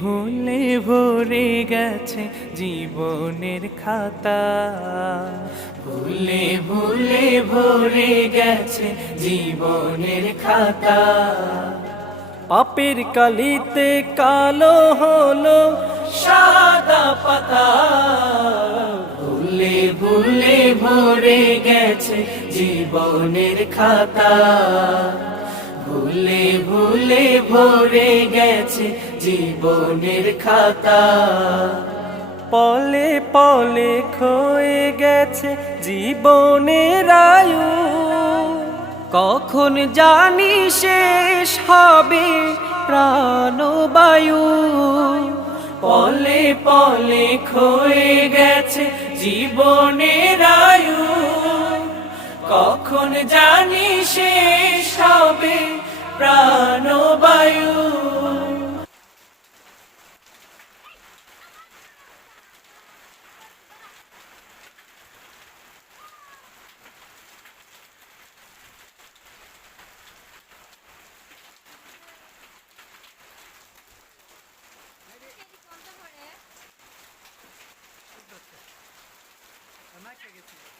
ভুলে ভরে গেছে জীবনের খাতা, ভুলে ভুলে ভরে গেছে জীবনের খাতা। পাপের কালিতে কালো হলো সাদা পাতা, ভুলে ভুলে ভরে গেছে জীবনের খাতা, ভুলে ভুলে ভরে গেছে জীবনের খাতা। পলে পলে ক্ষয়ে গেছে জীবনের আয়ু, কখন জানি শেষ হবে প্রাণবায়ু। পলে পলে ক্ষয়ে গেছে জীবনের আয়ু, কখন জানি শেষ হবে প্রাণবায়ু। Ömer getiyor.